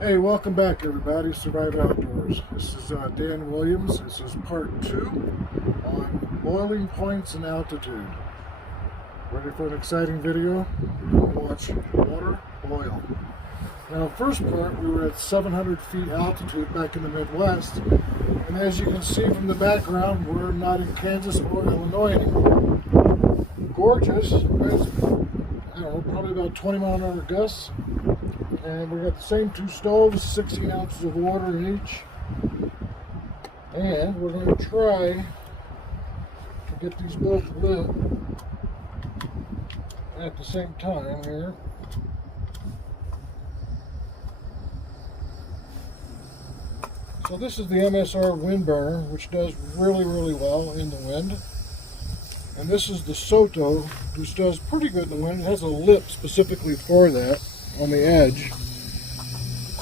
Hey, welcome back everybody, Survive Outdoors. This is Dan Williams. This is part 2 on boiling points and altitude. Ready for an exciting video? We're going to watch water boil. Now, first part, we were at 700 feet altitude back in the Midwest. And as you can see from the background, we're not in Kansas or Illinois anymore. Gorgeous. There's, I don't know, probably about 20 mile an hour gusts. And we got the same 2 stoves, 16 ounces of water in each. And we're going to try to get these both lit at the same time here. So this is the MSR Wind burner, which does really well in the wind. And this is the SOTO, which does pretty good in the wind. It has a lip specifically for that on the edge,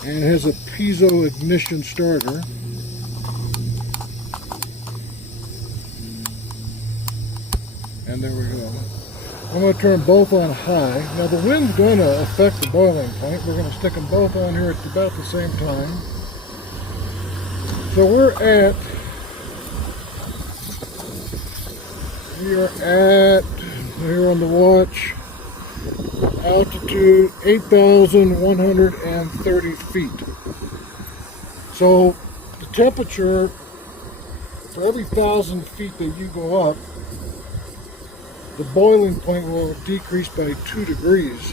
and it has a piezo ignition starter. And there we go. I'm going to turn both on high. Now the wind's going to affect the boiling point. We're going to stick them both on here at about the same time. So we are at here on the watch, altitude 8,130 feet. So the temperature for every 1,000 feet that you go up, the boiling point will decrease by 2 degrees.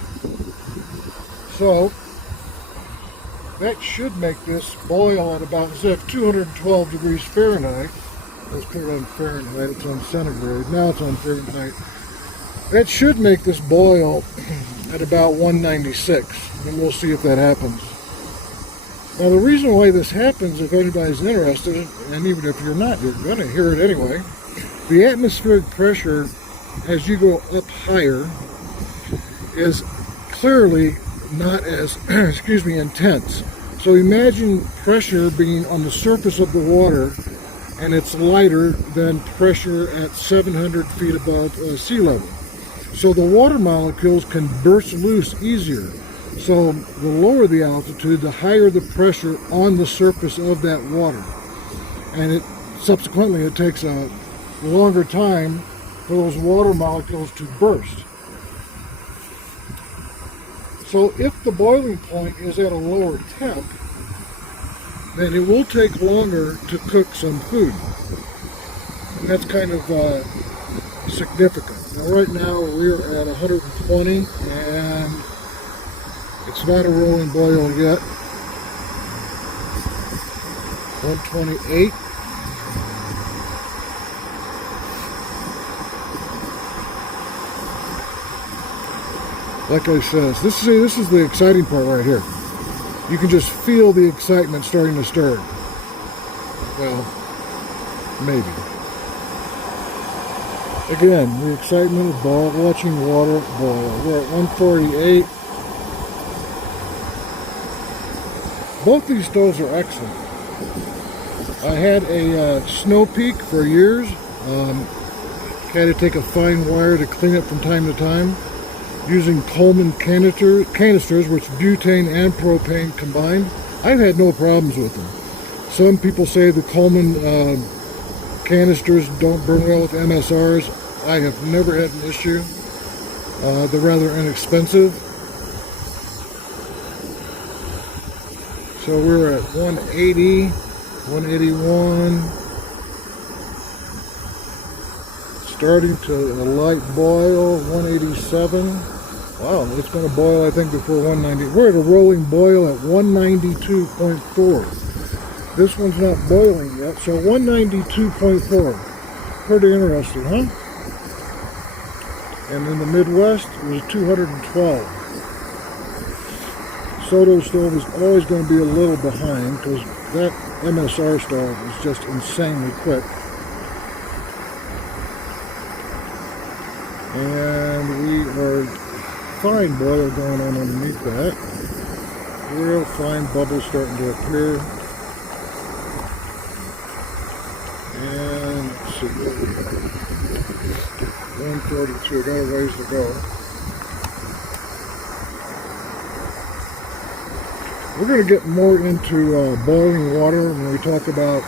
So that should make this boil at about, instead of 212 degrees Fahrenheit, let's put it on Fahrenheit, it's on centigrade, now it's on Fahrenheit. That should make this boil at about 196, and we'll see if that happens. Now the reason why this happens, if anybody's interested, and even if you're not, you're going to hear it anyway, the atmospheric pressure as you go up higher is clearly not as, intense. So imagine pressure being on the surface of the water, and it's lighter than pressure at 700 feet above sea level. So the water molecules can burst loose easier. So the lower the altitude, the higher the pressure on the surface of that water. And subsequently it takes a longer time for those water molecules to burst. So if the boiling point is at a lower temp, then it will take longer to cook some food. And that's kind of significant. Now right now we're at 120 and it's not a rolling boil yet. 128. Like I said, this is the exciting part right here. You can just feel the excitement starting to stir. Well, maybe. Again, the excitement of watching water boil. We're at 148. Both these stoves are excellent. I had a Snow Peak for years. Had to take a fine wire to clean it from time to time, using Coleman canisters, which butane and propane combined. I've had no problems with them. Some people say the Coleman canisters don't burn well with MSRs. I have never had an issue. They're rather inexpensive. So we're at 180, 181. Starting to a light boil, 187. Wow, it's going to boil, I think, before 190. We're at a rolling boil at 192.4. This one's not boiling yet, so 192.4. Pretty interesting, huh? And in the Midwest, it was 212. SOTO stove is always going to be a little behind because that MSR stove is just insanely quick. And we are fine boil going on underneath that. Real fine bubbles starting to appear. And let's see, 142, I got a ways to go. We're going to get more into boiling water when we talk about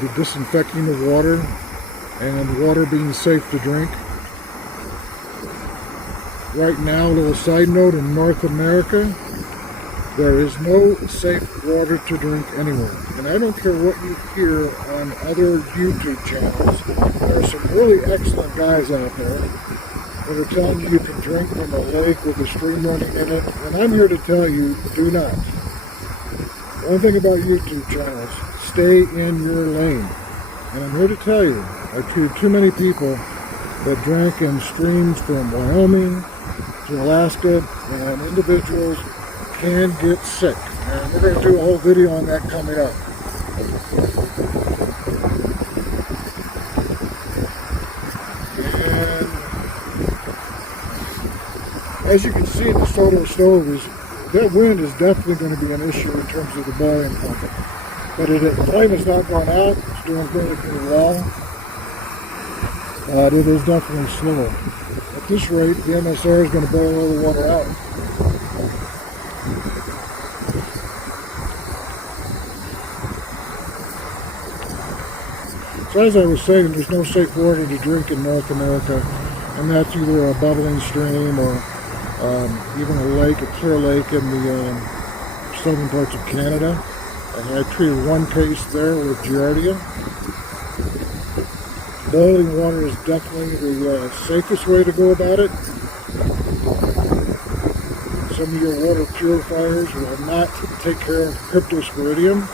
the disinfecting of water and water being safe to drink. Right now, a little side note, in North America, there is no safe water to drink anywhere. And I don't care what you hear on other YouTube channels. There are some really excellent guys out there that are telling you can drink from a lake with a stream running in it. And I'm here to tell you, do not. One thing about YouTube channels, stay in your lane. And I'm here to tell you, I've treated too many people that drank in streams from Wyoming to Alaska, and individuals can get sick. And we're going to do a whole video on that coming up. And as you can see, the SOTO stove that wind is definitely going to be an issue in terms of the boiling point. But the flame has not gone out. It's doing really well. It is definitely slow. At this rate, the MSR is going to boil all the water out. So as I was saying, there's no safe water to drink in North America, and that's either a bubbling stream or even a lake, a clear lake in the southern parts of Canada. And I treated one case there with Giardia. Boiling water is definitely the safest way to go about it. Some of your water purifiers will not take care of cryptosporidium.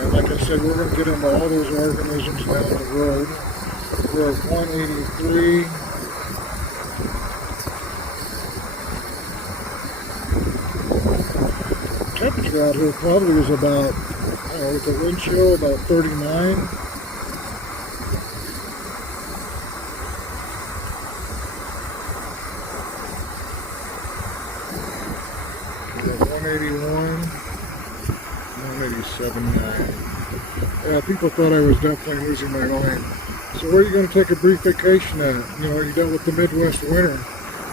And like I said, we're going to get into all those organisms down the road. We're at 183. Temperature out here probably is about, with the wind chill, about 39. We're at 181, 187.9. Yeah, people thought I was definitely losing my mind. So where are you going to take a brief vacation at? You know, are you done with the Midwest winter?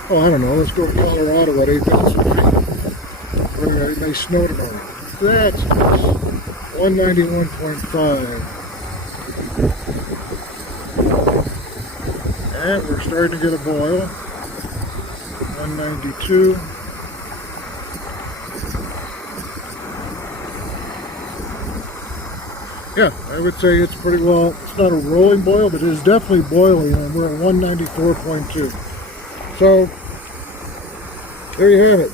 Oh, I don't know, let's go to Colorado at 8,000 feet. It may snow tomorrow. That's nice. 191.5. And we're starting to get a boil. 192. Yeah, I would say it's pretty well, it's not a rolling boil, but it is definitely boiling, and we're at 194.2. So, there you have it.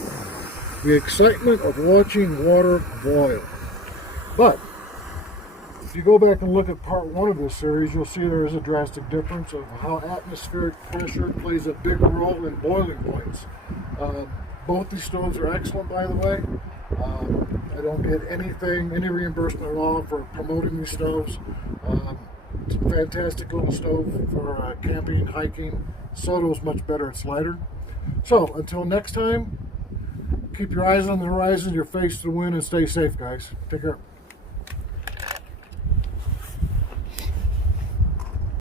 The excitement of watching water boil. But, if you go back and look at part 1 of this series, you'll see there is a drastic difference of how atmospheric pressure plays a big role in boiling points. Both these stoves are excellent, by the way. I don't get any reimbursement at all for promoting these stoves. It's a fantastic little stove for camping, hiking. SOTO is much better, it's lighter. So, until next time, keep your eyes on the horizon, your face to the wind, and stay safe, guys. Take care.